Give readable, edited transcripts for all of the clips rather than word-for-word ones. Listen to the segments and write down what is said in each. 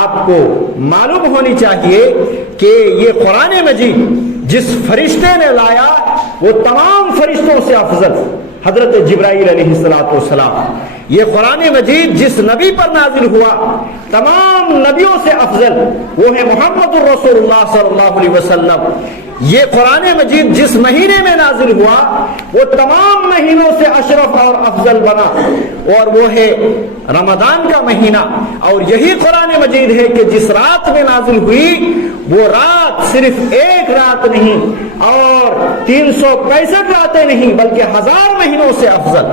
آپ کو معلوم ہونی چاہیے کہ یہ قرآن مجید جس فرشتے نے لایا وہ تمام فرشتوں سے افضل حضرت جبرائیل علیہ السلام، یہ قرآن مجید جس نبی پر نازل ہوا تمام نبیوں سے افضل وہ ہے محمد الرسول اللہ صلی اللہ علیہ وسلم، یہ قرآن مجید جس مہینے میں نازل ہوا وہ تمام مہینوں سے اشرف اور افضل بنا اور وہ ہے رمضان کا مہینہ، اور یہی قرآن مجید ہے کہ جس رات میں نازل ہوئی وہ رات صرف ایک رات نہیں اور 365 راتیں نہیں بلکہ 1000 مہینوں سے افضل۔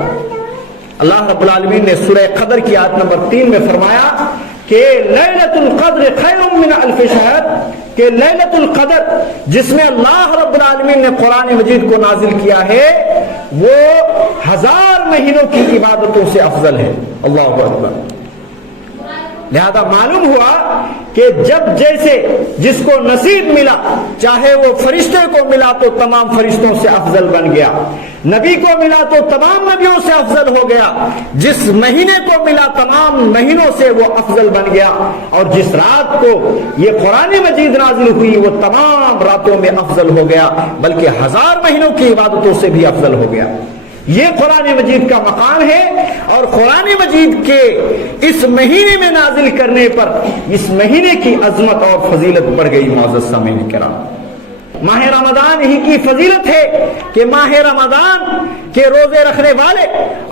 اللہ رب العالمین نے سورہ قدر کی آیت نمبر 3 میں فرمایا کہ لیلۃ القدر خیر من الف شہر، کہ لیلۃ القدر جس میں اللہ رب العالمین نے قرآن مجید کو نازل کیا ہے وہ 1000 مہینوں کی عبادتوں سے افضل ہے۔ اللہ اکبر۔ لہذا معلوم ہوا کہ جب جیسے جس کو نصیب ملا، چاہے وہ فرشتے کو ملا تو تمام فرشتوں سے افضل بن گیا، نبی کو ملا تو تمام نبیوں سے افضل ہو گیا، جس مہینے کو ملا تمام مہینوں سے وہ افضل بن گیا، اور جس رات کو یہ قرآن مجید نازل ہوئی وہ تمام راتوں میں افضل ہو گیا بلکہ 1000 مہینوں کی عبادتوں سے بھی افضل ہو گیا۔ یہ قرآن مجید کا مقام ہے، اور قرآن مجید کے اس مہینے میں نازل کرنے پر اس مہینے کی عظمت اور فضیلت بڑھ گئی۔ معزز سامعین کرام، ماہ رمضان ہی کی فضیلت ہے کہ ماہ رمضان کے روزے رکھنے والے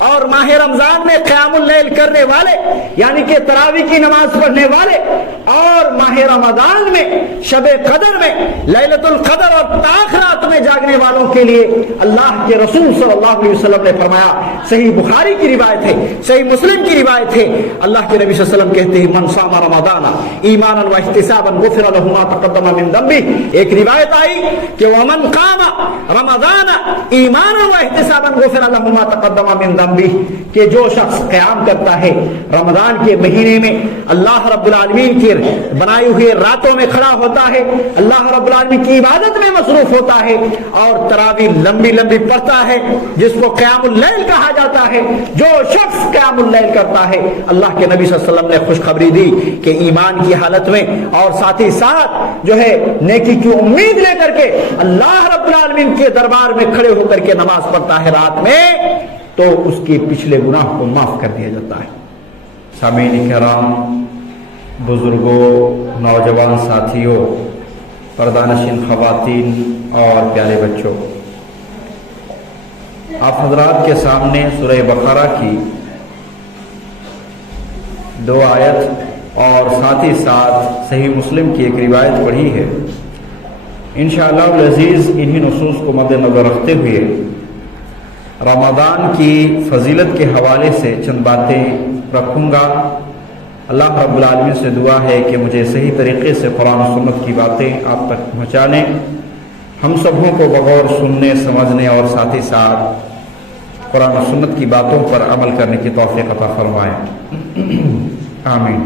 اور ماہ رمضان میں قیام اللیل کرنے والے یعنی کہ تراویح کی نماز پڑھنے والے اور ماہ رمضان میں شب قدر میں لیلۃ القدر اور تاخرات میں جاگنے والوں کے لیے اللہ کے رسول صلی اللہ علیہ وسلم نے فرمایا، صحیح بخاری کی روایت ہے، صحیح مسلم کی روایت ہے، اللہ کے نبی صلی اللہ علیہ وسلم کہتے ہیں من صام رمضان ایمانا واحتسابا غفر له ما تقدم من ذنبه۔ ایک روایت آئی کہ ومن قام رمضان ایمانا واحتسابا غفر له ما تقدم من ذنبه، کہ جو شخص قیام کرتا ہے رمضان کے مہینے میں، اللہ رب العالمین کی بنائی ہوئی راتوں میں کھڑا ہوتا ہے، اللہ رب العالمین کی عبادت میں مصروف ہوتا ہے اور تراویح لمبی لمبی پڑھتا ہے جس کو قیام اللیل کہا جاتا ہے، جو شخص قیام اللیل کرتا ہے اللہ کے نبی صلی اللہ علیہ وسلم نے خوشخبری دی کہ ایمان کی حالت میں اور ساتھ ہی ساتھ جو ہے نیکی کی امید لے کر کے اللہ رب العالمین کے دربار میں کھڑے ہو کر کے نماز پڑھتا ہے رات میں تو اس کے پچھلے گناہ کو معاف کر دیا جاتا ہے۔ سامعین کرام، بزرگوں، نوجوان ساتھیوں، پردہ نشین خواتین اور پیارے بچوں، آپ حضرات کے سامنے سورہ بقرہ کی 2 آیت اور ساتھ ہی ساتھ صحیح مسلم کی ایک روایت پڑھی ہے۔ انشاءاللہ العزیز انہی نصوص کو مد نظر رکھتے ہوئے رمضان کی فضیلت کے حوالے سے چند باتیں رکھوں گا۔ اللہ رب العالمین سے دعا ہے کہ مجھے صحیح طریقے سے قرآن و سنت کی باتیں آپ تک پہنچانے، ہم سبوں کو بغور سننے، سمجھنے اور ساتھ ہی ساتھ قرآن و سنت کی باتوں پر عمل کرنے کی توفیق عطا فرمائے، آمین۔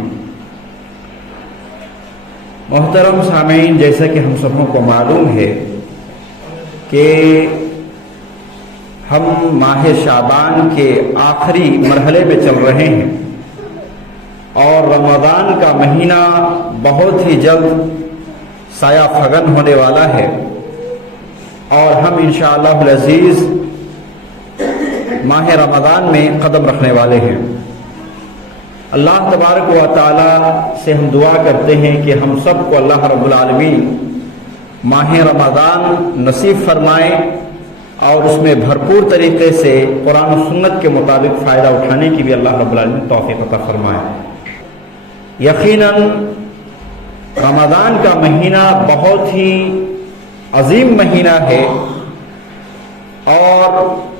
محترم سامعین، جیسا کہ ہم سبوں کو معلوم ہے کہ ہم ماہ شعبان کے آخری مرحلے میں چل رہے ہیں اور رمضان کا مہینہ بہت ہی جلد سایہ فگن ہونے والا ہے، اور ہم انشاءاللہ العزیز ماہ رمضان میں قدم رکھنے والے ہیں۔ اللہ تبارک و تعالی سے ہم دعا کرتے ہیں کہ ہم سب کو اللہ رب العالمین ماہ رمضان نصیب فرمائے اور اس میں بھرپور طریقے سے قرآن و سنت کے مطابق فائدہ اٹھانے کی بھی اللہ رب العالمین توفیق عطا فرمائے۔ یقیناً رمضان کا مہینہ بہت ہی عظیم مہینہ ہے اور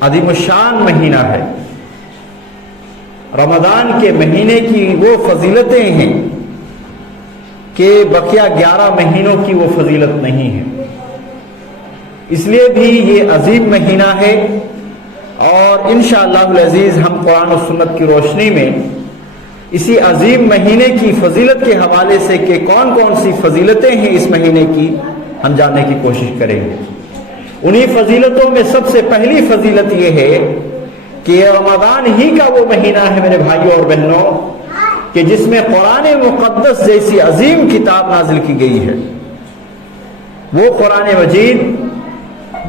عظیم الشان مہینہ ہے۔ رمضان کے مہینے کی وہ فضیلتیں ہیں کہ بقیہ 11 مہینوں کی وہ فضیلت نہیں ہے، اس لیے بھی یہ عظیم مہینہ ہے، اور انشاءاللہ العزیز ہم قرآن و سنت کی روشنی میں اسی عظیم مہینے کی فضیلت کے حوالے سے کہ کون کون سی فضیلتیں ہیں اس مہینے کی ہم جاننے کی کوشش کریں گے۔ انہی فضیلتوں میں سب سے پہلی فضیلت یہ ہے کہ رمضان ہی کا وہ مہینہ ہے میرے بھائیوں اور بہنوں کہ کہ جس میں قرآن مقدس جیسی عظیم کتاب نازل کی گئی ہے، وہ قرآن مجید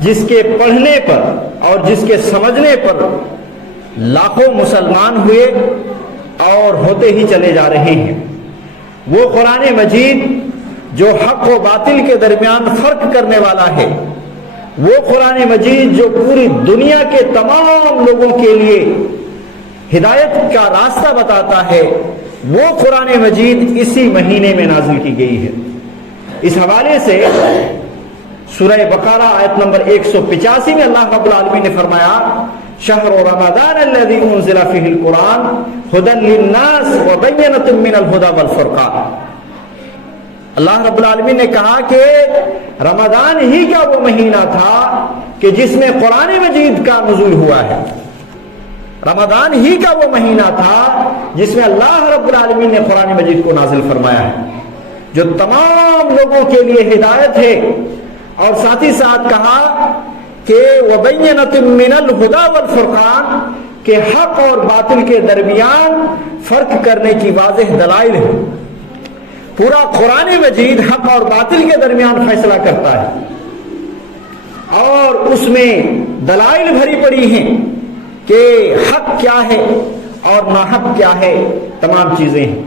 جس کے پڑھنے پر اور جس کے سمجھنے پر لاکھوں مسلمان ہوئے اور ہوتے ہی چلے جا رہے ہیں، وہ قرآن مجید جو حق و باطل کے درمیان فرق کرنے والا ہے، وہ قرآن مجید جو پوری دنیا کے تمام لوگوں کے لیے ہدایت کا راستہ بتاتا ہے، وہ قرآن مجید اسی مہینے میں نازل کی گئی ہے۔ اس حوالے سے سورہ بقرہ آیت نمبر 185 میں اللہ رب العالمین نے فرمایا شہر رمضان الذی انزل فیہ القرآن ھدی للناس وبینۃ من الھدی والفرقان۔ اللہ رب العالمین نے کہا کہ رمضان ہی کا وہ مہینہ تھا کہ جس میں قرآن مجید کا نزول ہوا ہے، رمضان ہی کا وہ مہینہ تھا جس میں اللہ رب العالمین نے قرآن مجید کو نازل فرمایا ہے، جو تمام لوگوں کے لیے ہدایت ہے، اور ساتھ ہی ساتھ کہا کہ وَبَيِّنَةٍ مِّنَ الْهُدَى وَالْفُرْقَانِ کہ حق اور باطل کے درمیان فرق کرنے کی واضح دلائل ہے۔ پورا قرآن مجید حق اور باطل کے درمیان فیصلہ کرتا ہے، اور اس میں دلائل بھری پڑی ہیں کہ حق کیا ہے اور ناحق کیا ہے، تمام چیزیں ہیں۔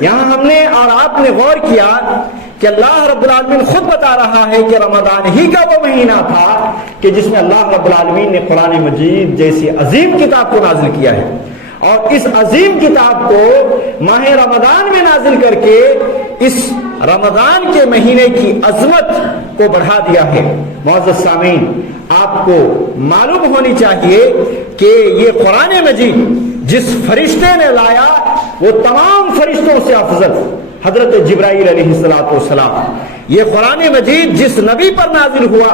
یہاں ہم نے اور آپ نے غور کیا کہ اللہ رب العالمین خود بتا رہا ہے کہ رمضان ہی کا وہ مہینہ تھا کہ جس میں اللہ رب العالمین نے قرآن مجید جیسی عظیم کتاب کو نازل کیا ہے، اور اس عظیم کتاب کو ماہ رمضان میں نازل کر کے اس رمضان کے مہینے کی عظمت کو بڑھا دیا ہے۔ معزز سامعین، آپ کو معلوم ہونی چاہیے کہ یہ قرآن مجید جس فرشتے نے لایا وہ تمام فرشتوں سے افضل حضرت جبرائیل علیہ السلام، یہ قرآن مجید جس نبی پر نازل ہوا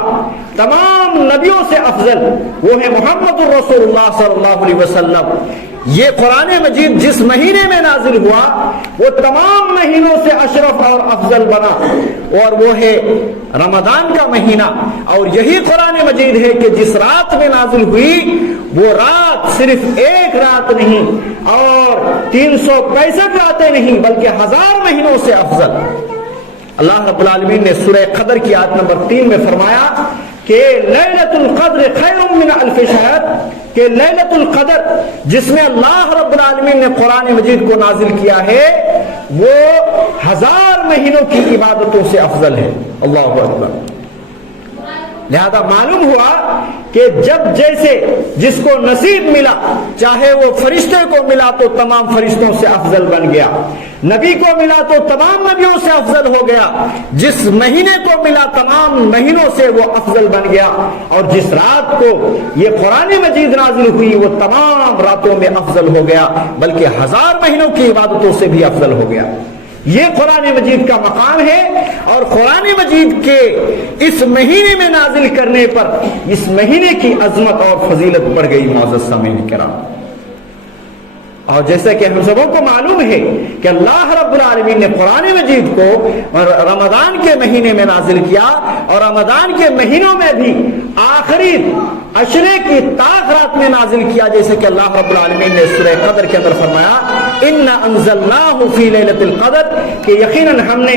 تمام نبیوں سے افضل وہ ہے محمد الرسول اللہ صلی اللہ علیہ وسلم۔ یہ قرآن مجید جس مہینے میں نازل ہوا وہ تمام مہینوں سے اشرف اور افضل بنا، اور وہ ہے رمضان کا مہینہ۔ اور یہی قرآن مجید ہے کہ جس رات میں نازل ہوئی وہ رات صرف ایک رات نہیں اور 365 راتیں نہیں بلکہ 1000 مہینوں سے افضل۔ اللہ رب العالمین نے سورہ قدر کی آیت نمبر 3 میں فرمایا کہ لیلۃ القدر خیر من الف شہر، کہ لیلۃ القدر جس میں اللہ رب العالمین نے قرآن مجید کو نازل کیا ہے وہ 1000 مہینوں کی عبادتوں سے افضل ہے۔ اللہ اکبر۔ لہذا معلوم ہوا کہ جب جیسے جس کو نصیب ملا، چاہے وہ فرشتے کو ملا تو تمام فرشتوں سے افضل بن گیا، نبی کو ملا تو تمام نبیوں سے افضل ہو گیا، جس مہینے کو ملا تمام مہینوں سے وہ افضل بن گیا، اور جس رات کو یہ قرآن مجید نازل ہوئی وہ تمام راتوں میں افضل ہو گیا بلکہ 1000 مہینوں کی عبادتوں سے بھی افضل ہو گیا۔ یہ قرآن مجید کا مقام ہے، اور قرآن مجید کے اس مہینے میں نازل کرنے پر اس مہینے کی عظمت اور فضیلت بڑھ گئی۔ معزز سامعین کرام، اور جیسا کہ ہم سبوں کو معلوم ہے کہ اللہ رب العالمین نے قرآن مجید کو رمضان کے مہینے میں نازل کیا، اور رمضان کے مہینوں میں بھی آخری عشرے کی طاق رات میں نازل کیا، جیسے کہ اللہ رب العالمین نے سورہ قدر کے اندر فرمایا اِنَّا أَنزَلْنَاهُ فِي لَيْلَةِ الْقَدْرِ کہ یقیناً ہم نے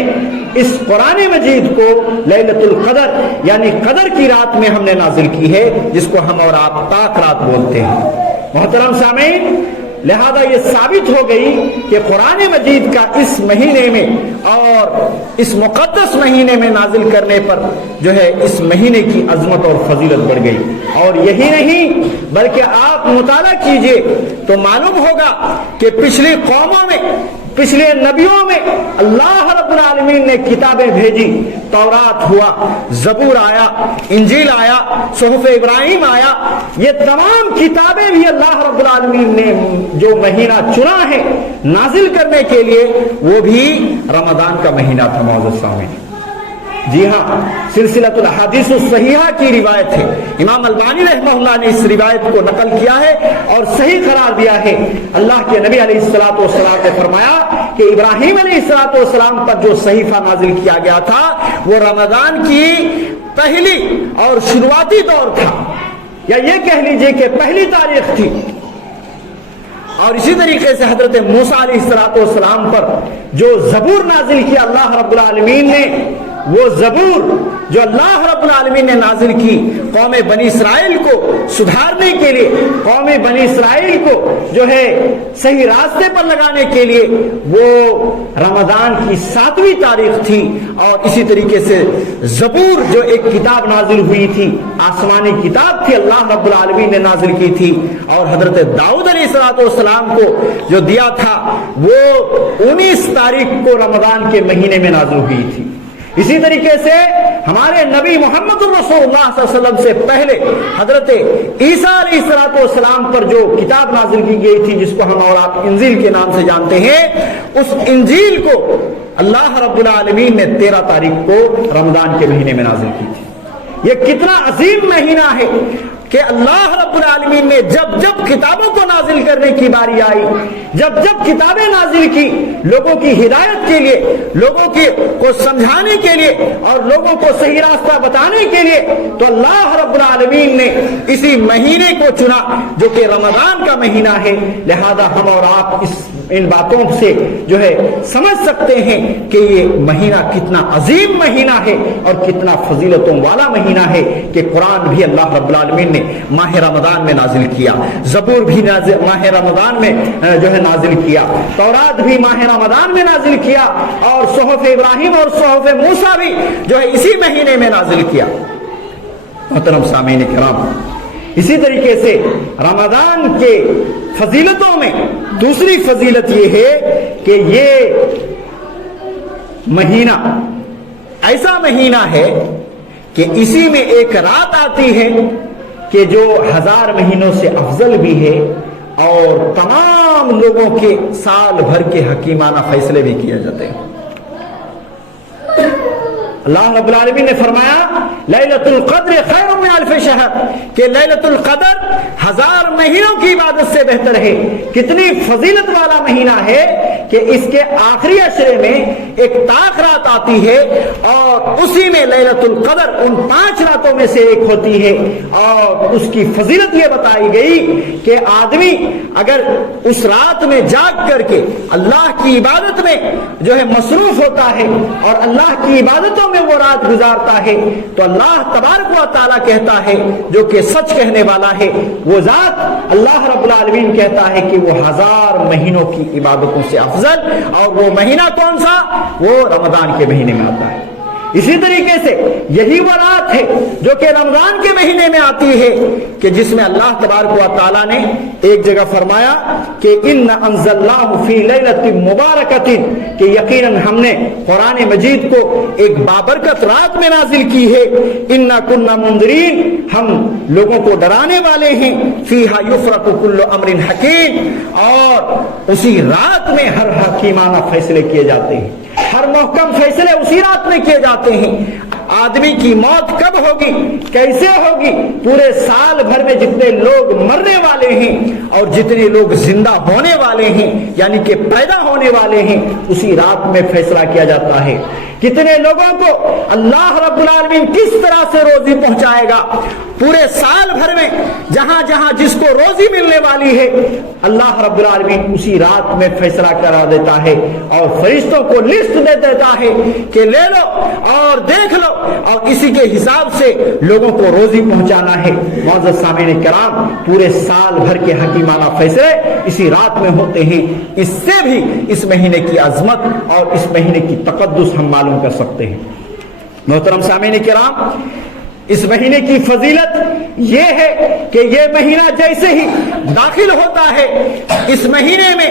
اس قرآن مجید کو لیلۃ القدر یعنی قدر کی رات میں ہم نے نازل کی ہے، جس کو ہم اور آپ طاق رات بولتے ہیں۔ محترم سامعین، لہذا یہ ثابت ہو گئی کہ قرآن مجید کا اس مہینے میں اور اس مقدس مہینے میں نازل کرنے پر جو ہے اس مہینے کی عظمت اور فضیلت بڑھ گئی۔ اور یہی نہیں بلکہ آپ مطالعہ کیجئے تو معلوم ہوگا کہ پچھلی قوموں میں، پچھلے نبیوں میں اللہ رب العالمین نے کتابیں بھیجی، تورات ہوا، زبور آیا، انجیل آیا، صحف ابراہیم آیا، یہ تمام کتابیں بھی اللہ رب العالمین نے جو مہینہ چنا ہے نازل کرنے کے لیے وہ بھی رمضان کا مہینہ تھا۔ معزز سامعین، جی ہاں، سلسلۃ الاحادیث الصحیحہ کی روایت ہے، امام البانی رحمہ اللہ نے اس روایت کو نقل کیا ہے اور صحیح قرار دیا ہے۔ اللہ کے نبی علیہ الصلوۃ والسلام نے فرمایا کہ ابراہیم علیہ الصلوۃ والسلام پر جو صحیفہ نازل کیا گیا تھا وہ رمضان کی پہلی اور شروعاتی دور تھا، یا یہ کہہ لیجئے کہ پہلی تاریخ تھی، اور اسی طریقے سے حضرت موسیٰ علیہ السلام پر جو زبور نازل کیا اللہ رب العالمین نے، وہ زبور جو اللہ رب العالمین نے نازل کی قوم بنی اسرائیل کو سدھارنے کے لیے، قوم بنی اسرائیل کو جو ہے صحیح راستے پر لگانے کے لیے، وہ رمضان کی 7ویں تاریخ تھی۔ اور اسی طریقے سے زبور جو ایک کتاب نازل ہوئی تھی، آسمانی کتاب تھی، اللہ رب العالمین نے نازل کی تھی، اور حضرت داؤد علیہ السلام کو جو دیا تھا وہ 19 تاریخ کو رمضان کے مہینے میں نازل ہوئی تھی۔ اسی طریقے سے ہمارے نبی محمد رسول اللہ صلی اللہ علیہ وسلم سے پہلے حضرت عیسیٰ علیہ السلام پر جو کتاب نازل کی گئی تھی، جس کو ہم اور آپ انجیل کے نام سے جانتے ہیں، اس انجیل کو اللہ رب العالمین نے 13 تاریخ کو رمضان کے مہینے میں نازل کی تھی۔ یہ کتنا عظیم مہینہ ہے کہ اللہ رب العالمین نے جب جب کتابوں کو نازل کرنے کی باری آئی، جب جب کتابیں نازل کی لوگوں کی ہدایت کے لیے، لوگوں کو سمجھانے کے لیے اور لوگوں کو صحیح راستہ بتانے کے لیے، تو اللہ رب العالمین نے اسی مہینے کو چنا جو کہ رمضان کا مہینہ ہے۔ لہذا ہم اور آپ ان باتوں سے جو ہے سمجھ سکتے ہیں کہ یہ مہینہ کتنا عظیم مہینہ ہے اور کتنا فضیلتوں والا مہینہ ہے کہ قرآن بھی اللہ رب العالمین نے ماہ رمضان میں نازل کیا، زبور بھی ماہ رمضان میں جو ہے نازل کیا، تورات بھی ماہ رمضان میں نازل کیا، اور صحف ابراہیم اور صحف موسیٰ بھی جو ہے اسی مہینے میں نازل کیا۔ محترم سامعین کرام، اسی طریقے سے رمضان کے فضیلتوں میں دوسری فضیلت یہ ہے کہ یہ مہینہ ایسا مہینہ ہے کہ اسی میں ایک رات آتی ہے کہ جو 1000 مہینوں سے افضل بھی ہے، اور تمام لوگوں کے سال بھر کے حکیمانہ فیصلے بھی کیے جاتے ہیں۔ اللہ رب العالمین نے فرمایا لیلۃ القدر خیر من الف شہر، کہ لیلۃ القدر 1000 مہینوں کی عبادت سے بہتر ہے۔ کتنی فضیلت والا مہینہ ہے کہ اس کے آخری عشرے میں ایک طاق رات آتی ہے، اور اسی میں لیلۃ القدر ان 5 راتوں میں سے ایک ہوتی ہے، اور اس کی فضیلت یہ بتائی گئی کہ آدمی اگر اس رات میں جاگ کر کے اللہ کی عبادت میں جو ہے مصروف ہوتا ہے اور اللہ کی عبادتوں میں وہ رات گزارتا ہے، تو اللہ تبارک و تعالیٰ کہتا ہے، جو کہ سچ کہنے والا ہے، وہ ذات اللہ رب العالمین کہتا ہے کہ وہ 1000 مہینوں کی عبادتوں سے افضل، اور وہ مہینہ کون سا؟ وہ رمضان کے مہینے میں آتا ہے۔ اسی طریقے سے یہی وہ رات ہے جو کہ رمضان کے مہینے میں آتی ہے کہ جس میں اللہ تبارک و تعالیٰ نے ایک جگہ فرمایا کہ ان انزلناہ فی لیلۃ مبارکۃ، کہ یقیناً ہم نے قرآن مجید کو ایک بابرکت رات میں نازل کی ہے، انا کنا منذرین، ہم لوگوں کو ڈرانے والے ہیں، فیہا یفرق کل امر حکیم، اور اسی رات میں ہر حکیمانہ فیصلے کیے جاتے ہیں، ہر محکم فیصلے اسی رات میں کیے جاتے ہیں۔ آدمی کی موت کب ہوگی، کیسے ہوگی، پورے سال بھر میں جتنے لوگ مرنے والے ہیں اور جتنے لوگ زندہ ہونے والے ہیں، یعنی کہ پیدا ہونے والے ہیں، اسی رات میں فیصلہ کیا جاتا ہے۔ کتنے لوگوں کو اللہ رب العالمین کس طرح سے روزی پہنچائے گا، پورے سال بھر میں جہاں جہاں جس کو روزی ملنے والی ہے، اللہ رب العالمین اسی رات میں فیصلہ کرا دیتا ہے، اور فرشتوں کو لسٹ دے دیتا ہے کہ لے لو اور دیکھ لو، اور اسی کے حساب سے لوگوں کو روزی پہنچانا ہے۔ معزز سامعین کرام، پورے سال بھر کے حکیمانہ فیصلے اسی رات میں ہوتے ہیں۔ اس سے بھی اس مہینے کی عظمت اور اس مہینے کی تقدس ہم معلوم کر سکتے ہیں۔ محترم سامعین کرام، اس مہینے کی فضیلت یہ ہے کہ یہ مہینہ جیسے ہی داخل ہوتا ہے، اس مہینے میں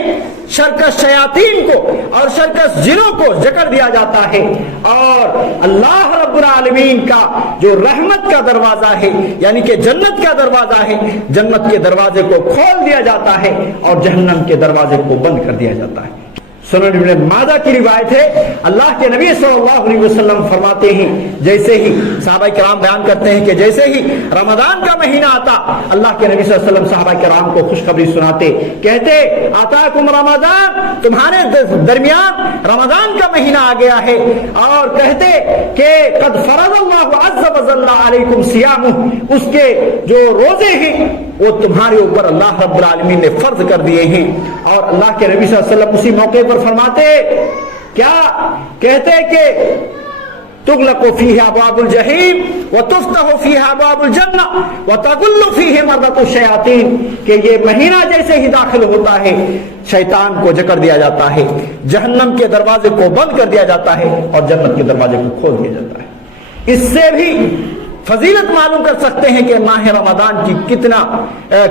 شرکس شیاطین کو اور شرکس جنوں کو جکڑ دیا جاتا ہے، اور اللہ رب العالمین کا جو رحمت کا دروازہ ہے، یعنی کہ جنت کا دروازہ ہے، جنت کے دروازے کو کھول دیا جاتا ہے اور جہنم کے دروازے کو بند کر دیا جاتا ہے۔ سنن ابن ماجہ کی روایت ہے، اللہ کے نبی صلی اللہ علیہ وسلم فرماتے ہیں، جیسے ہی صحابہ کرام بیان کرتے ہیں کہ جیسے ہی رمضان کا مہینہ آتا، اللہ کے نبی صلی اللہ علیہ وسلم صحابہ کرام کو خوشخبری سناتے، کہتے آتاکم رمضان، تمہارے درمیان رمضان کا مہینہ آ گیا ہے، اور کہتے کہ قد فرض اللہ عز وجل علیکم صیامہ، اس کے جو روزے ہیں وہ تمہارے اوپر اللہ رب العالمین نے فرض کر دیے ہیں۔ اور اللہ کے نبی صلی اللہ علیہ وسلم اسی موقع پر فرماتے کیا کہتے کہ تغلق فیہ ابواب الجحیم وتفتح فیہ ابواب الجنہ وتغل فیہ مردۃ الشیاطین، کہ یہ مہینہ جیسے ہی داخل ہوتا ہے شیطان کو جکڑ دیا جاتا ہے، جہنم کے دروازے کو بند کر دیا جاتا ہے اور جنت کے دروازے کو کھول دیا جاتا ہے۔ اس سے بھی فضیلت معلوم کر سکتے ہیں کہ ماہ رمضان کی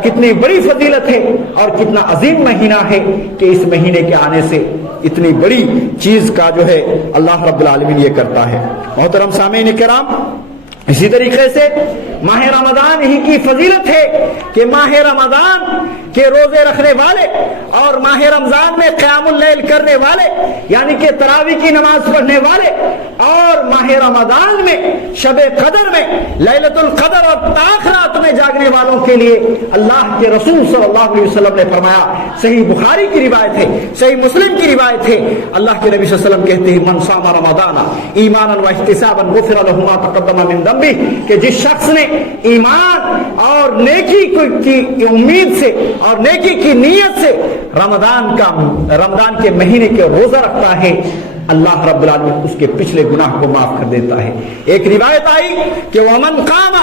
کتنی بڑی فضیلت ہے اور کتنا عظیم مہینہ ہے کہ اس مہینے کے آنے سے اتنی بڑی چیز کا جو ہے اللہ رب العالمین یہ کرتا ہے۔ محترم سامعین کرام، اسی طریقے سے ماہ رمضان ہی کی فضیلت ہے کہ ماہ رمضان کے روزے رکھنے والے اور ماہ رمضان میں قیام اللیل کرنے والے یعنی کہ تراویح کی نماز پڑھنے والے اور ماہ رمضان میں شب قدر میں لیلۃ القدر اور تاخرات میں جاگنے والوں کے لیے اللہ کے رسول صلی اللہ علیہ وسلم نے فرمایا، صحیح بخاری کی روایت ہے، صحیح مسلم کی روایت ہے، اللہ کے نبی صلی اللہ علیہ وسلم کہتے ہیں من صام رمضان ایمانا واحتسابا غفر له ما تقدم من ذنبه، کہ جس شخص نے ایمان اور نیکی کی امید سے اور نیکی کی نیت سے رمضان کے مہینے کے روزہ رکھتا ہے، اللہ رب العالمین اس کے پچھلے گناہ کو معاف کر دیتا ہے۔ ایک روایت آئی کہ ومن قام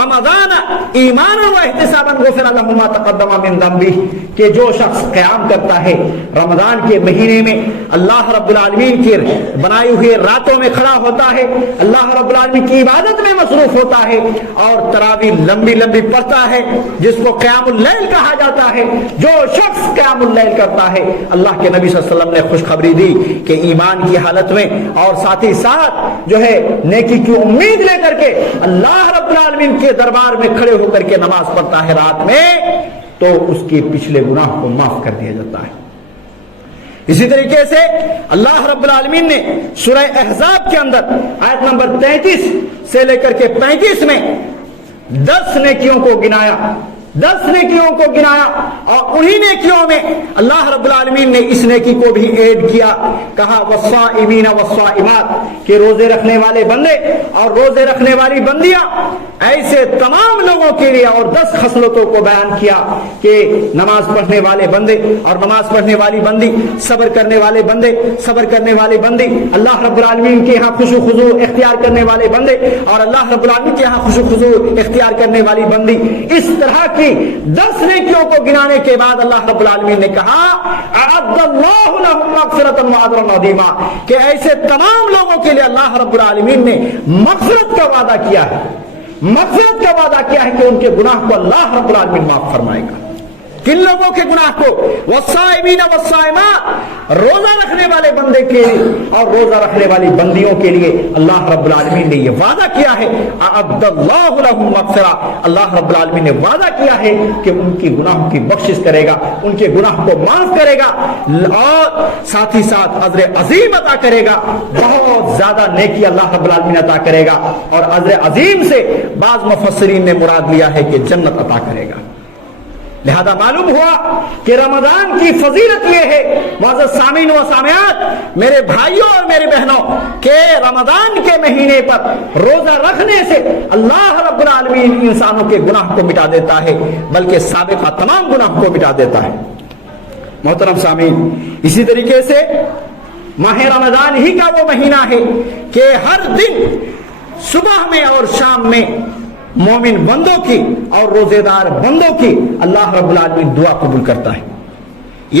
رمضان ایمانا واحتسابا غفر له ما تقدم من ذنبه، کہ جو شخص قیام کرتا ہے رمضان کے مہینے میں اللہ رب العالمین کی بنائی ہوئی راتوں میں کھڑا ہوتا ہے، اللہ رب العالمین کی عبادت میں مصروف ہوتا ہے اور تراویح لمبی لمبی پڑھتا ہے جس کو قیام اللیل کہا جاتا ہے، جو شخص قیام اللیل کرتا ہے اللہ کے نبی صلی اللہ علیہ وسلم نے خوشخبری دی کہ ایمان کی حالت میں اور ساتھ ہی ساتھ جو ہے نیکی کی امید لے کر کے اللہ رب العالمین کے دربار میں کھڑے ہو کر کے نماز پڑھتا ہے رات میں، تو اس کے پچھلے گناہ کو معاف کر دیا جاتا ہے۔ اسی طریقے سے اللہ رب العالمین نے سورہ احزاب کے اندر آیت نمبر 33 سے لے کر کے 35 میں 10 نیکیوں کو گنایا، 10 نیکیوں کو گنایا، اور انہی نیکیوں میں اللہ رب العالمین نے اس نیکی کو بھی ایڈ کیا، کہا والصائمین والصائمات، کہ روزے رکھنے والے بندے اور روزے رکھنے والی بندیاں، ایسے تمام لوگوں کے لیے، اور 10 خصلتوں کو بیان کیا کہ نماز پڑھنے والے بندے اور نماز پڑھنے والی بندی، صبر کرنے والے بندے، صبر کرنے والی بندی، اللہ رب العالمین کے یہاں خشوع و خضوع اختیار کرنے والے بندے اور اللہ رب العالمین کے یہاں خشوع و خضوع اختیار کرنے والی بندی۔ اس طرح کی 10 نیکیوں کو گنانے کے بعد اللہ رب العالمین نے کہا اعد اللہ لهم مغفرۃ واجرا عظیما، کہ ایسے تمام لوگوں کے لیے اللہ رب العالمین نے مغفرت کا وعدہ کیا ہے، مغفرت کا وعدہ کیا ہے کہ ان کے گناہ کو اللہ رب العالمین معاف فرمائے گا۔ کن لوگوں کے گناہ کو؟ والصائمین والصائمات، روزہ رکھنے والے بندے کے لیے اور روزہ رکھنے والی بندیوں کے لیے اللہ رب العالمین نے یہ وعدہ کیا ہے اعد اللہ لهم مغفرہ، اللہ رب العالمین نے وعدہ کیا ہے کہ ان کی گناہوں کی بخشش کرے گا، ان کے گناہ کو معاف کرے گا اور ساتھ ہی ساتھ اجر عظیم عطا کرے گا، بہت زیادہ نیکی اللہ رب العالمین عطا کرے گا، اور اجر عظیم سے بعض مفسرین نے مراد لیا ہے کہ جنت عطا کرے گا۔ لہذا معلوم ہوا کہ رمضان کی فضیلت یہ ہے معزز سامعین و سامعات، میرے بھائیوں اور میرے بہنوں، کہ رمضان کے مہینے پر روزہ رکھنے سے اللہ رب العالمین انسانوں کے گناہ کو مٹا دیتا ہے، بلکہ سابقہ تمام گناہ کو مٹا دیتا ہے۔ محترم سامعین، اسی طریقے سے ماہ رمضان ہی کا وہ مہینہ ہے کہ ہر دن صبح میں اور شام میں مومن بندوں کی اور روزے دار بندوں کی اللہ رب العالمین دعا قبول کرتا ہے۔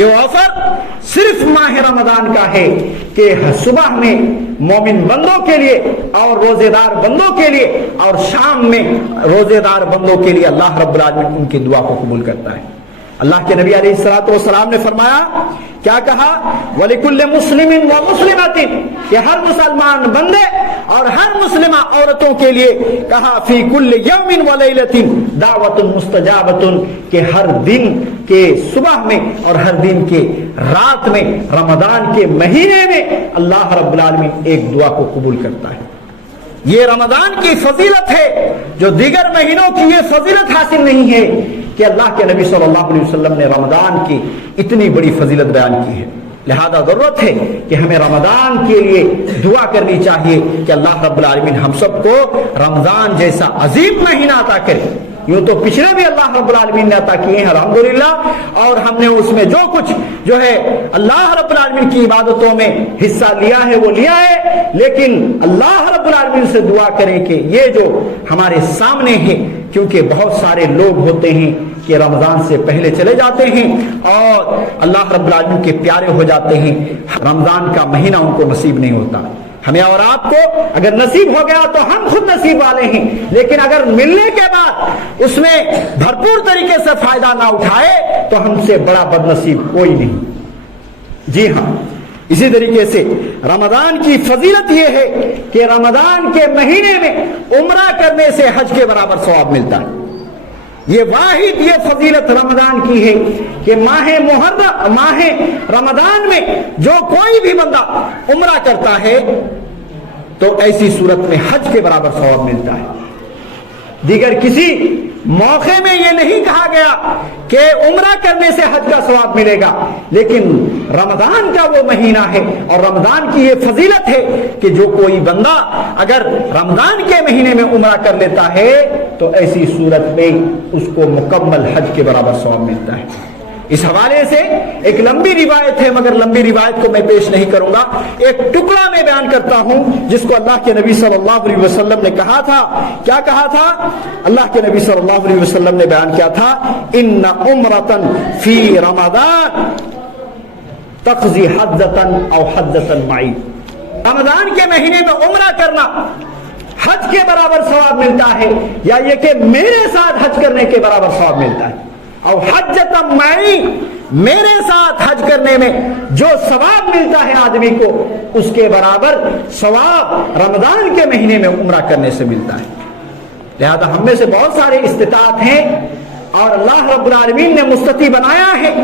یہ آفر صرف ماہ رمضان کا ہے کہ صبح میں مومن بندوں کے لیے اور روزے دار بندوں کے لیے اور شام میں روزے دار بندوں کے لیے اللہ رب العالمین ان کی دعا کو قبول کرتا ہے۔ اللہ کے نبی علیہ الصلوۃ والسلام نے فرمایا، کیا کہا؟ وَلِكُلِّ مُسْلِمٍ وَمُسْلِمَةٍ، کہ ہر مسلمان بندے اور ہر مسلمہ عورتوں کے لیے کہا فی کل یوم ولیلۃ دعوۃ مستجابۃ، کہ ہر دن کے صبح میں اور ہر دن کے رات میں رمضان کے مہینے میں اللہ رب العالمین ایک دعا کو قبول کرتا ہے۔ یہ رمضان کی فضیلت ہے جو دیگر مہینوں کی یہ فضیلت حاصل نہیں ہے کہ اللہ کے نبی صلی اللہ علیہ وسلم نے رمضان کی اتنی بڑی فضیلت بیان کی ہے۔ لہذا ضرورت ہے کہ ہمیں رمضان کے لیے دعا کرنی چاہیے کہ اللہ رب العالمین ہم سب کو رمضان جیسا عظیم مہینہ عطا کرے، یوں تو پچھلے بھی اللہ رب العالمین نے عطا کیے ہیں الحمدللہ، اور ہم نے اس میں جو کچھ جو ہے اللہ رب العالمین کی عبادتوں میں حصہ لیا ہے وہ لیا ہے، لیکن اللہ رب العالمین سے دعا کریں کہ یہ جو ہمارے سامنے ہے، کیونکہ بہت سارے لوگ ہوتے ہیں کہ رمضان سے پہلے چلے جاتے ہیں اور اللہ رب العالمین کے پیارے ہو جاتے ہیں، رمضان کا مہینہ ان کو نصیب نہیں ہوتا۔ ہمیں اور آپ کو اگر نصیب ہو گیا تو ہم خود نصیب والے ہیں، لیکن اگر ملنے کے بعد اس میں بھرپور طریقے سے فائدہ نہ اٹھائے تو ہم سے بڑا بد نصیب کوئی نہیں۔ جی ہاں، اسی طریقے سے رمضان کی فضیلت یہ ہے کہ رمضان کے مہینے میں عمرہ کرنے سے حج کے برابر ثواب ملتا ہے۔ یہ واحد یہ فضیلت رمضان کی ہے کہ ماہ محرم، ماہ رمضان میں جو کوئی بھی بندہ عمرہ کرتا ہے تو ایسی صورت میں حج کے برابر ثواب ملتا ہے۔ دیگر کسی موقع میں یہ نہیں کہا گیا کہ عمرہ کرنے سے حج کا ثواب ملے گا، لیکن رمضان کا وہ مہینہ ہے اور رمضان کی یہ فضیلت ہے کہ جو کوئی بندہ اگر رمضان کے مہینے میں عمرہ کر لیتا ہے تو ایسی صورت میں اس کو مکمل حج کے برابر ثواب ملتا ہے۔ اس حوالے سے ایک لمبی روایت ہے، مگر لمبی روایت کو میں پیش نہیں کروں گا، ایک ٹکڑا میں بیان کرتا ہوں جس کو اللہ کے نبی صلی اللہ علیہ وسلم نے کہا تھا۔ کیا کہا تھا؟ اللہ کے نبی صلی اللہ علیہ وسلم نے بیان کیا تھا، ان عمرۃ فی رمضان تقضی حجۃ او حجۃ معی۔ رمضان کے مہینے میں عمرہ کرنا حج کے برابر ثواب ملتا ہے، یا یہ کہ میرے ساتھ حج کرنے کے برابر ثواب ملتا ہے، اور حجۃ معی، میرے ساتھ حج کرنے میں جو ثواب ملتا ہے آدمی کو اس کے برابر ثواب رمضان کے مہینے میں عمرہ کرنے سے ملتا ہے۔ لہذا ہم میں سے بہت سارے استطاعت ہیں اور اللہ رب العالمین نے مستطیع بنایا ہے،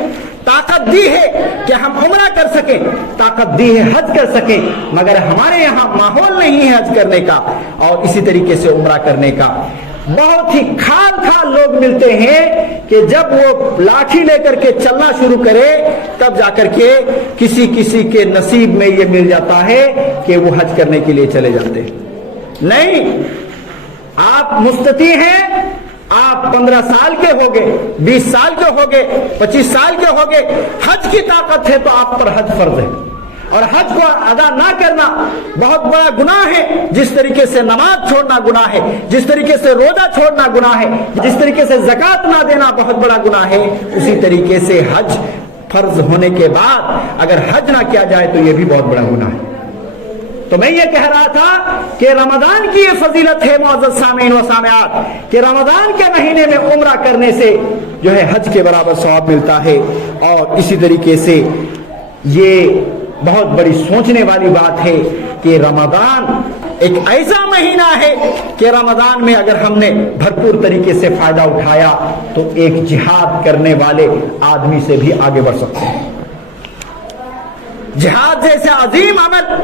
طاقت دی ہے کہ ہم عمرہ کر سکیں، طاقت دی ہے حج کر سکیں، مگر ہمارے یہاں ماحول نہیں ہے حج کرنے کا اور اسی طریقے سے عمرہ کرنے کا۔ بہت ہی کھال کھال لوگ ملتے ہیں کہ جب وہ لاٹھی لے کر کے چلنا شروع کرے تب جا کر کے کسی کسی کے نصیب میں یہ مل جاتا ہے کہ وہ حج کرنے کے لیے چلے جاتے ہیں۔ نہیں، آپ مستطیع ہیں، آپ 15 سال کے ہوگے، 20 سال کے ہوگے، 25 سال کے ہوگے، حج کی طاقت ہے تو آپ پر حج فرض ہے، اور حج کو ادا نہ کرنا بہت بڑا گناہ ہے۔ جس طریقے سے نماز چھوڑنا گناہ ہے، جس طریقے سے روزہ چھوڑنا گناہ ہے، جس طریقے سے زکوٰۃ نہ دینا بہت بڑا گناہ ہے، اسی طریقے سے حج فرض ہونے کے بعد اگر حج نہ کیا جائے تو یہ بھی بہت بڑا گناہ ہے۔ تو میں یہ کہہ رہا تھا کہ رمضان کی یہ فضیلت ہے معزز سامعین و سامعات کہ رمضان کے مہینے میں عمرہ کرنے سے جو ہے حج کے برابر ثواب ملتا ہے، اور اسی طریقے سے یہ بہت بڑی سوچنے والی بات ہے کہ رمضان ایک ایسا مہینہ ہے کہ رمضان میں اگر ہم نے بھرپور طریقے سے فائدہ اٹھایا تو ایک جہاد کرنے والے آدمی سے بھی آگے بڑھ سکتے ہیں۔ جہاد جیسے عظیم عمل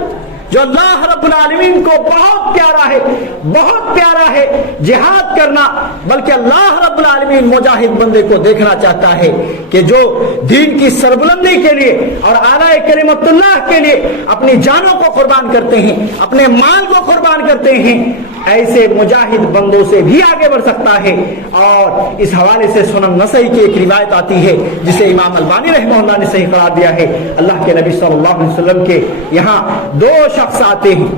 جو اللہ رب العالمین کو بہت پیارا ہے، بہت پیارا ہے جہاد کرنا، بلکہ اللہ رب العالمین مجاہد بندے کو دیکھنا چاہتا ہے کہ جو دین کی سربلندی کے لیے اور اعلی کلمت اللہ کے لیے اپنی جانوں کو قربان کرتے ہیں، اپنے مال کو قربان کرتے ہیں، ایسے مجاہد بندوں سے بھی آگے بڑھ سکتا ہے۔ اور اس حوالے سے سنن نسائی کی ایک روایت آتی ہے جسے امام البانی رحمہ اللہ نے صحیح قرار دیا ہے۔ اللہ کے نبی صلی اللہ علیہ وسلم کے یہاں دو شخص آتے ہیں،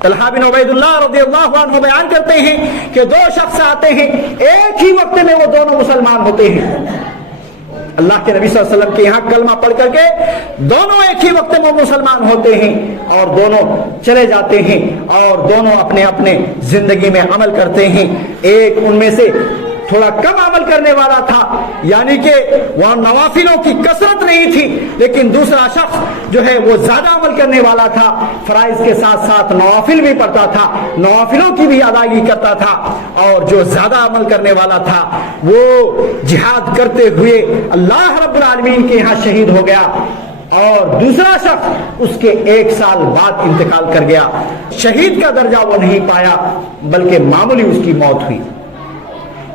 طلحہ بن عبید اللہ رضی اللہ عنہ بیان کرتے ہیں کہ دو شخص آتے ہیں، ایک ہی وقت میں وہ دونوں مسلمان ہوتے ہیں۔ اللہ کے نبی صلی اللہ علیہ وسلم کے یہاں کلمہ پڑھ کر کے دونوں ایک ہی وقت میں مسلمان ہوتے ہیں اور دونوں چلے جاتے ہیں اور دونوں اپنے اپنے زندگی میں عمل کرتے ہیں۔ ایک ان میں سے تھوڑا کم عمل کرنے والا تھا، یعنی کہ وہاں نوافلوں کی کثرت نہیں تھی، لیکن دوسرا شخص جو ہے وہ زیادہ عمل کرنے والا تھا، فرائض کے ساتھ ساتھ نوافل بھی پڑھتا تھا، نوافلوں کی بھی ادائیگی کرتا تھا، اور جو زیادہ عمل کرنے والا تھا وہ جہاد کرتے ہوئے اللہ رب العالمین کے یہاں شہید ہو گیا، اور دوسرا شخص اس کے 1 سال بعد انتقال کر گیا۔ شہید کا درجہ وہ نہیں پایا بلکہ معمولی اس کی موت ہوئی۔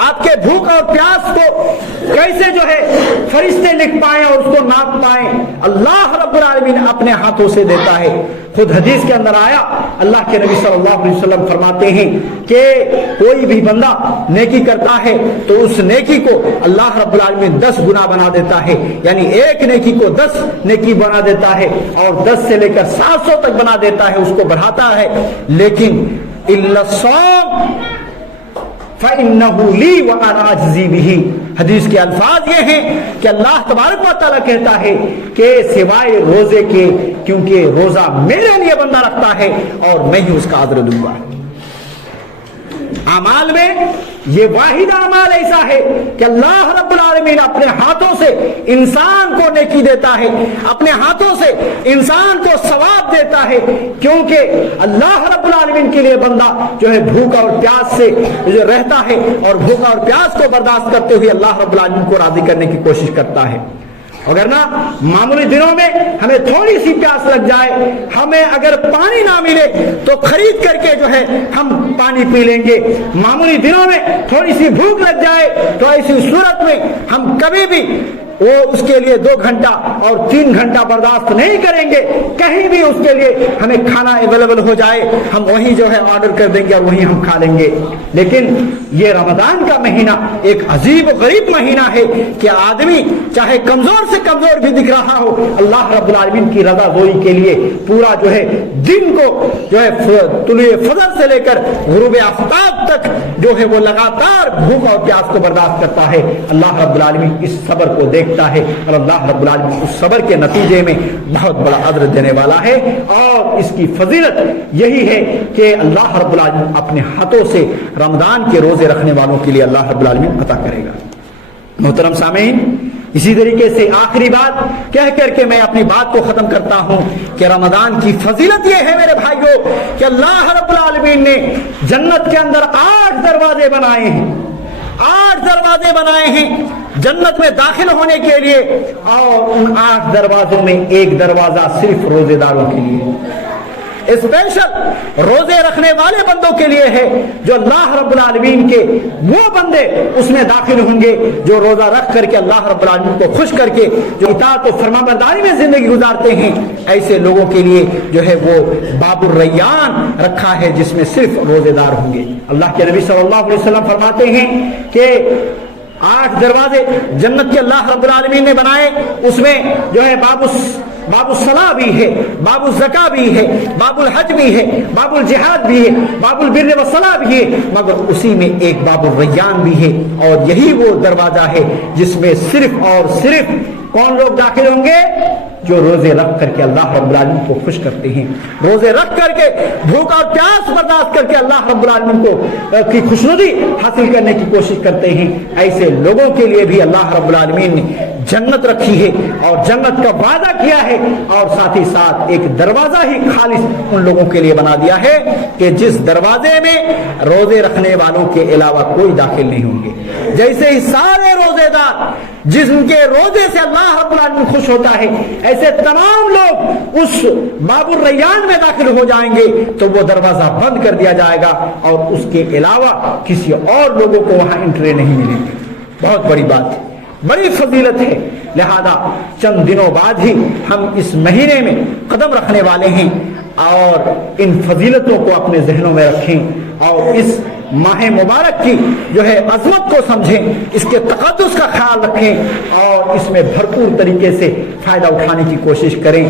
آپ کے بھوک اور پیاس کو کیسے جو ہے فرشتے لکھ پائیں اور اس کو ناپ پائیں، اللہ رب العالمین اپنے ہاتھوں سے دیتا ہے۔ خود حدیث کے اندر آیا، اللہ کے نبی صلی اللہ علیہ وسلم فرماتے ہیں کہ کوئی بھی بندہ نیکی کرتا ہے تو اس نیکی کو اللہ رب العالمین 10 گنا بنا دیتا ہے، یعنی ایک نیکی کو 10 نیکی بنا دیتا ہے، اور 10 سے لے کر 700 تک بنا دیتا ہے، اس کو بڑھاتا ہے۔ لیکن الا الصوم فَإِنَّهُ لِي وَأَنَا أَجْزِي بِهِ، حدیث کے الفاظ یہ ہیں کہ اللہ تبارک و تعالیٰ کہتا ہے کہ سوائے روزے کے، کیونکہ روزہ میرے لیے بندہ رکھتا ہے اور میں ہی اس کا اجر دوں گا۔ اعمال میں یہ واحد اعمال ایسا ہے کہ اللہ رب العالمین اپنے ہاتھوں سے انسان کو نیکی دیتا ہے، اپنے ہاتھوں سے انسان کو ثواب دیتا ہے، کیونکہ اللہ رب العالمین کے لیے بندہ جو ہے بھوک اور پیاس سے جو رہتا ہے اور بھوک اور پیاس کو برداشت کرتے ہوئے اللہ رب العالمین کو راضی کرنے کی کوشش کرتا ہے۔ اگر نہ معمولی دنوں میں ہمیں تھوڑی سی پیاس لگ جائے، ہمیں اگر پانی نہ ملے تو خرید کر کے جو ہے ہم پانی پی لیں گے، معمولی دنوں میں تھوڑی سی بھوک لگ جائے تو ایسی صورت میں ہم کبھی بھی وہ اس کے لیے 2 گھنٹہ اور 3 گھنٹہ برداشت نہیں کریں گے، کہیں بھی اس کے لیے ہمیں کھانا اویلیبل ہو جائے ہم وہی جو ہے آرڈر کر دیں گے اور وہی ہم کھا لیں گے۔ لیکن یہ رمضان کا مہینہ ایک عجیب و غریب مہینہ ہے کہ آدمی چاہے کمزور سے کمزور بھی دکھ رہا ہو، اللہ رب العالمین کی رضا جوئی کے لیے پورا جو ہے دن کو جو ہے طلوع فجر سے لے کر غروب آفتاب تک جو ہے وہ لگاتار بھوک اور پیاس کو برداشت کرتا ہے۔ اللہ رب العالمین اس صبر کو دیکھتا ہے اور اللہ رب العالمین اس صبر کے نتیجے میں بہت بڑا اجر دینے والا ہے، اور اس کی فضیلت یہی ہے کہ اللہ رب العالمین اپنے ہاتھوں سے رمضان کے روزے رکھنے والوں کے لیے اللہ رب العالمین عطا کرے گا۔ محترم سامعین، اسی طریقے سے آخری بات کہہ کر کے میں اپنی بات کو ختم کرتا ہوں کہ رمضان کی فضیلت یہ ہے میرے بھائیوں کہ اللہ رب العالمین نے جنت کے اندر 8 دروازے بنائے ہیں، 8 دروازے بنائے ہیں جنت میں داخل ہونے کے لیے، اور ان 8 دروازوں میں ایک دروازہ صرف روزے داروں کے لیے، اسپیشل روزے رکھنے والے بندوں کے لیے ہے، جو اللہ رب العالمین کے وہ بندے اس میں داخل ہوں گے جو روزہ رکھ کر کے اللہ رب العالمین کو خوش کر کے جو اطاعت و فرمانبرداری میں زندگی گزارتے ہیں۔ ایسے لوگوں کے لیے جو ہے وہ باب الریان رکھا ہے جس میں صرف روزے دار ہوں گے۔ اللہ کے نبی صلی اللہ علیہ وسلم فرماتے ہیں کہ 8 دروازے جنت کے اللہ رب العالمین نے بنائے، اس میں جو ہے باب الصلاح بھی ہے، باب الزکاة بھی ہے، باب الحج بھی ہے، باب الجہاد بھی ہے، باب البر والصلاح بھی ہے، مگر اسی میں ایک باب الریان بھی ہے، اور یہی وہ دروازہ ہے جس میں صرف اور صرف کون لوگ داخل ہوں گے؟ جو روزے رکھ کر کے اللہ رب العالمین کو خوش کرتے ہیں، روزے رکھ کر کے بھوک اور پیاس برداشت کر کے اللہ رب العالمین کو کی خوشنودی حاصل کرنے کی کوشش کرتے ہیں۔ ایسے لوگوں کے لیے بھی اللہ رب العالمین نے جنت رکھی ہے اور جنت کا وعدہ کیا ہے، اور ساتھ ہی ساتھ ایک دروازہ ہی خالص ان لوگوں کے لیے بنا دیا ہے کہ جس دروازے میں روزے رکھنے والوں کے علاوہ کوئی داخل نہیں ہوں گے۔ جیسے ہی سارے روزے دار جن کے روزے سے اللہ رب العالمین خوش ہوتا ہے، ایسے تمام لوگ اس باب الریان میں داخل ہو جائیں گے تو وہ دروازہ بند کر دیا جائے گا اور اس کے علاوہ کسی اور لوگوں کو وہاں انٹری نہیں ملے گی۔ بہت بڑی بات ہے، بڑی فضیلت ہے، لہذا چند دنوں بعد ہی ہم اس مہینے میں قدم رکھنے والے ہیں، اور ان فضیلتوں کو اپنے ذہنوں میں رکھیں اور اس ماہ مبارک کی جو ہے عظمت کو سمجھیں، اس کے تقدس کا خیال رکھیں اور اس میں بھرپور طریقے سے فائدہ اٹھانے کی کوشش کریں۔